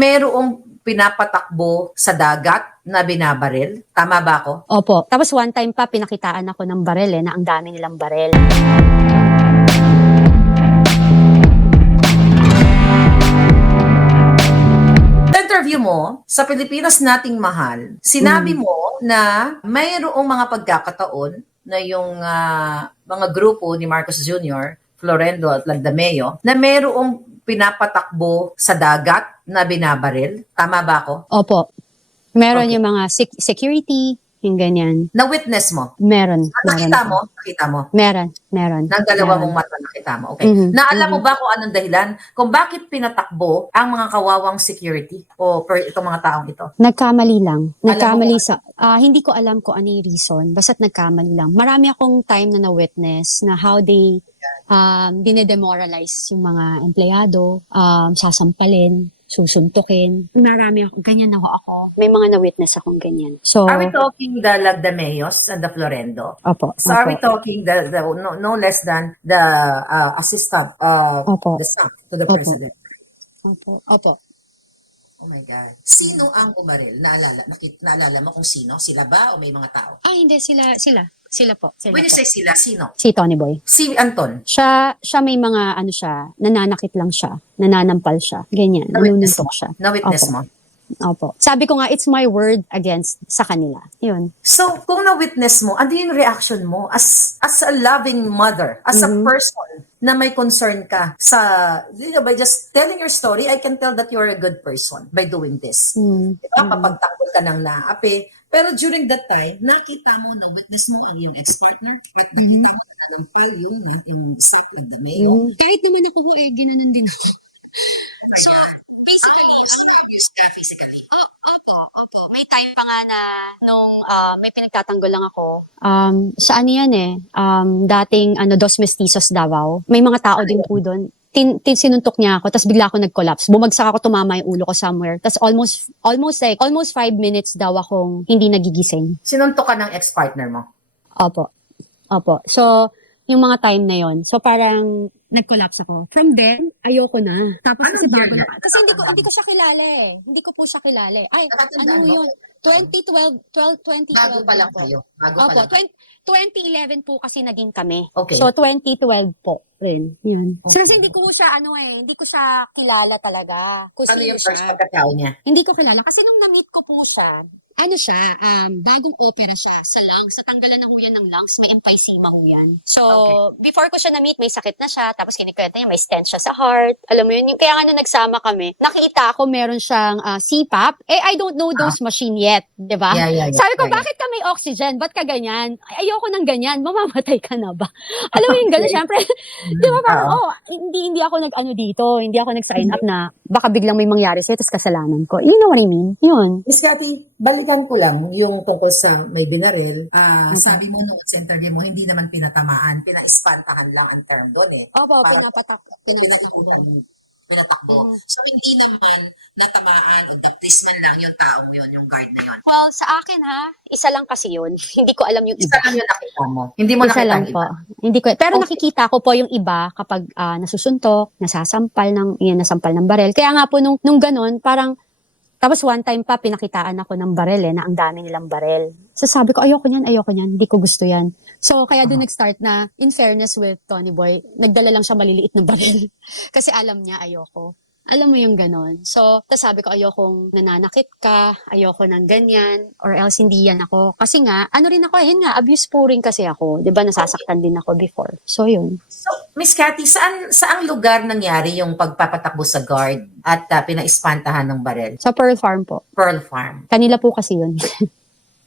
mayroong pinapatakbo sa dagat na binabaril. Tama ba ako? Opo. Tapos one time pa, pinakitaan ako ng barel na ang dami nilang barel. Sa interview mo, sa Pilipinas Nating Mahal, sinabi mo na mayroong mga pagkakataon na yung mga grupo ni Marcos Jr., Florendo at Lagdameo, na mayroong pinapatakbo sa dagat na binabaril. Tama ba ako? Opo. Meron Okay. yung mga security, yung ganyan. Na-witness mo? Meron. Nakita mo? Nakita mo? Meron. Ng dalawa mong mata nakita mo. Okay. Mhm. Naalam mo ba kung anong dahilan? Kung bakit pinatakbo ang mga kawawang security o itong mga taong ito? Nagkamali lang. Nagkamali mo sa... hindi ko alam kung ano yung reason. Basta't nagkamali lang. Marami akong time na na-witness na how they dinedemoralize yung mga empleyado, sasampalin, susuntukin. Marami ako. Ganyan na ako. May mga na-witness akong ganyan. So, Are we talking the Lagdameos and the Florendo? opo. So are we Opo. talking the no less than the assistant Opo. the staff to the Opo. president? Opo. Opo. Oh my God. Sino ang umaril? Naalala mo kung sino? Sila ba o may mga tao? Hindi. Sila po. When you say sila, sino? Si Tony Boy. Si Anton. Siya may mga nananakit lang siya, nananampal siya, ganyan, Na-witness nanununtok siya. Na-witness Opo. mo? Opo. Sabi ko nga, it's my word against sa kanila. Yun. So, kung na-witness mo, ano yung reaction mo as a loving mother, as a person na may concern ka sa, by just telling your story, I can tell that you're a good person by doing this. Diba? Papagtanggol ka ng naapi. Pero during that time, nakita mo, na-witness mo ang iyong ex-partner at nakita mo yung staff of the mayor. Kahit naman ako ginanon din ako. So, basically, Abuse ka physically. Opo. May time pa nga na nung may pinagtatanggol lang ako. Sa ano yan dating Dos Mestizos Davao. May mga tao din po doon. Sinuntok niya ako, tapos bigla ako nag-collapse. Bumagsak ako, tumama yung ulo ko somewhere. Tapos almost 5 minutes daw akong hindi nagigising. Sinuntok ka ng ex-partner mo? Opo. So, yung mga time na yon. So, parang nag-collapse ako. From then, ayoko na. Tapos Anong kasi year bago yan? na. Kasi hindi ko siya kilala eh. Hindi ko po siya kilala eh. Ay, Nakatandaan mo? ano yun? 2012. Bago pa lang kayo. Bago pa Opo, lang. 2011 po kasi naging kami. Okay. So, 2012 po rin. Yan. Okay. So, kasi hindi ko siya, hindi ko siya kilala talaga. Kung Ano sino yung first siya. pagkatao niya? Hindi ko kilala. Kasi nung na-meet ko po siya, bagong opera siya sa lungs. Sa tanggalan na ho yan ng lungs, may emphysema ho yan. So, before ko siya na-meet, may sakit na siya. Tapos kinikwenta niya, may stent siya sa heart. Alam mo yun, kaya nga nung nagsama kami, nakita ko meron siyang CPAP. I don't know those machine yet, di ba? Yeah. Sabi ko, bakit ka may oxygen? Ba't ka ganyan? Ayoko ng ganyan. Mamamatay ka na ba? Alam mo yung gano'n, syempre. Di ba parang, hindi ako nag-ano dito. Hindi ako nag-sign up na baka biglang may mangyari sa'yo, tapos kasalanan ko. You know what I mean? Yun. Miss Cathy, balikan ko lang yung tungkol sa may binaril. Sabi mo noon sa interview mo, hindi naman pinatamaan, pinaispantahan lang ang term doon eh. Opo, Parang pinatakutan. pinatakbo. So hindi naman natamaan o baptisman lang yung taong yun, yung guard na yun. Well, sa akin isa lang kasi yun. Hindi ko alam yung Isa iba. lang yung nakita mo. Hindi mo Isa nakita lang ang po. iba. Hindi ko, pero Okay. nakikita ko po yung iba kapag nasusuntok, nasampal ng barel. Kaya nga po nung ganun, parang tapos one time pa, pinakitaan ako ng barel na ang dami nilang barel. So sabi ko, ayoko niyan, hindi ko gusto yan. So kaya doon nag-start na, in fairness with Tony Boy, nagdala lang siya maliliit na barel. Kasi alam niya, ayoko. Alam mo yung ganon. So, tapos sabi ko, ayokong nananakit ka, ayoko ng ganyan, or else hindi yan ako. Kasi nga, rin ako, yun nga, abuse po rin kasi ako. 'Di ba nasasaktan din ako before. So, yun. So, Miss Cathy, saang lugar nangyari yung pagpapatakbo sa guard at pinaispantahan ng barel? Sa Pearl Farm po. Pearl Farm. Kanila po kasi yun.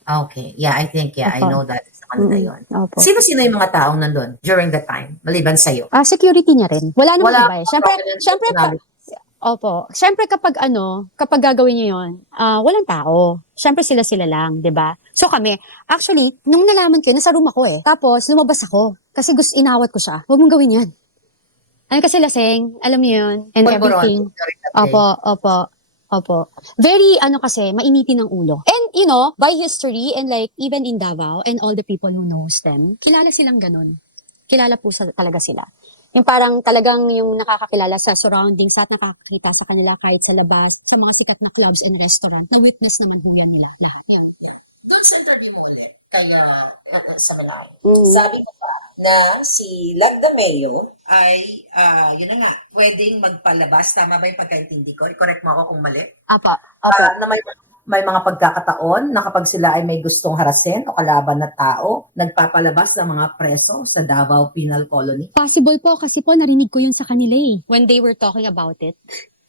Okay. Yeah, I think, I Opo. know that. Sa kanila yun. Opo. Sino-sino yung mga taong nandun during that time, maliban sa'yo? Security niya rin. Wala namang iba eh. prominent personality. Opo. Siyempre kapag gagawin niyo yun, walang tao. Siyempre sila lang, 'di ba? So kami, actually, nung nalaman ko, nasa room ako eh. Tapos lumabas ako kasi inawat ko siya. Huwag mong gawin 'yan. Kasi lasing, alam mo 'yun, and Polvoron everything. during that day. Opo. Very kasi mainitin ng ulo. And by history and like even in Davao and all the people who knows them, kilala silang ganun. Kilala po talaga sila. Yung parang talagang yung nakakakilala sa surroundings at nakakakita sa kanila kahit sa labas, sa mga sikat na clubs and restaurant, na witness naman ho yan nila lahat. Yun. Doon sa interview mo ulit, kaya sa Malay, Mm. sabi mo pa na si Lagdameo ay, yun na nga, pwedeng magpalabas. Tama ba yung pagkaintindi ko? Correct mo ako kung mali. Apa, apa. Na may mga pagkakataon na kapag sila ay may gustong harasin o kalaban na tao, nagpapalabas ng mga preso sa Davao Penal Colony. Possible po kasi po narinig ko yun sa kanila eh. When they were talking about it.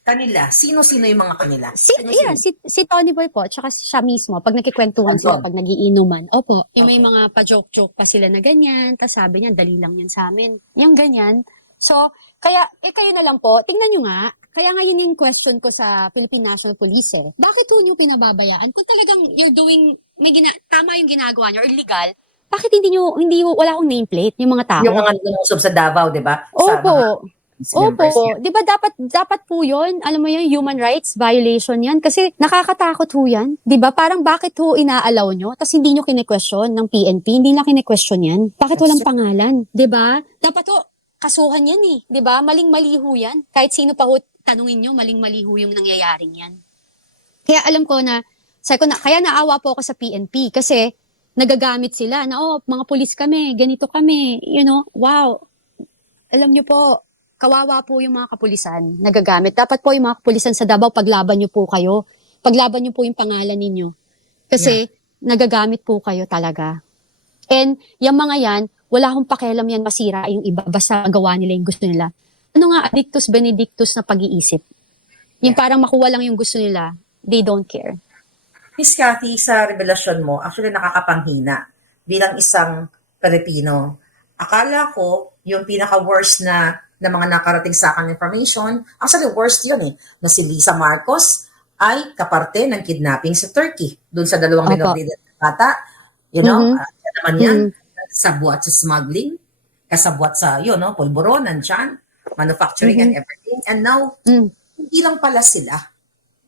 Kanila, sino-sino yung mga kanila? Si Tony Boy po, tsaka siya mismo, pag nagkikwentuhan sila, Anton. pag nagiinuman, opo, yung may mga pa-joke-joke pa sila na ganyan, tas sabi niya, dali lang yan sa amin. Yung ganyan. So, kaya, kayo na lang po, tingnan nyo nga, kaya nga yun yung question ko sa Philippine National Police eh. Bakit ho nyo pinababayaan? Kung talagang you're doing, tama yung ginagawa nyo, or legal, bakit wala akong nameplate, yung mga tao? Yung mga nangungusob sa Davao, di ba? Opo. Members Opo, 'di ba dapat po 'yon? Alam mo 'yun, human rights violation 'yan kasi nakakatakot ho 'yan. 'Di ba? Parang bakit ho inaalaw nyo tapos hindi nyo kine-question ng PNP, hindi na kine-question 'yan. Bakit walang pangalan, 'di ba? Dapat ho kasuhan 'yan eh, 'di ba? Maling-mali ho 'yan. Kahit sino pa ho tanungin nyo, maling-mali ho yung nangyayaring 'yan. Kaya alam ko na kaya naawa po ako sa PNP kasi nagagamit sila na mga pulis kami, ganito kami, wow. Alam nyo po, kawawa po yung mga kapulisan nagagamit. Dapat po yung mga kapulisan sa Davao, paglaban nyo po kayo. Paglaban nyo po yung pangalan ninyo. Kasi nagagamit po kayo talaga. And yung mga yan, wala akong pakialam yan masira yung iba. Basta gawa nila yung gusto nila. Ano nga, addictus benedictus na pag-iisip. Yung parang makuha lang yung gusto nila. They don't care. Miss Cathy, sa revelasyon mo, actually nakakapanghina bilang isang Pilipino. Akala ko, yung pinaka-worst na mga nakarating sa akin information, actually worst yun na si Lisa Marcos ay kaparte ng kidnapping sa Turkey. Doon sa dalawang minoridad na bata, siya naman yan, kasabwat sa smuggling, kasabwat sa, pulburon, nandyan, manufacturing and everything. And now, hindi lang pala sila.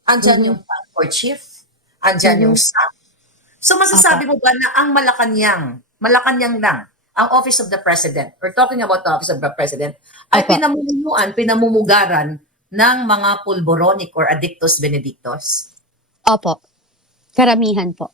Andyan yung transport chief, andyan yung staff. So masasabi mo ba na ang Malacanang lang, ang Office of the President, we're talking about the Office of the President, ay pinamumugaran ng mga pulboronic or addictus benedictus? Opo. Karamihan po.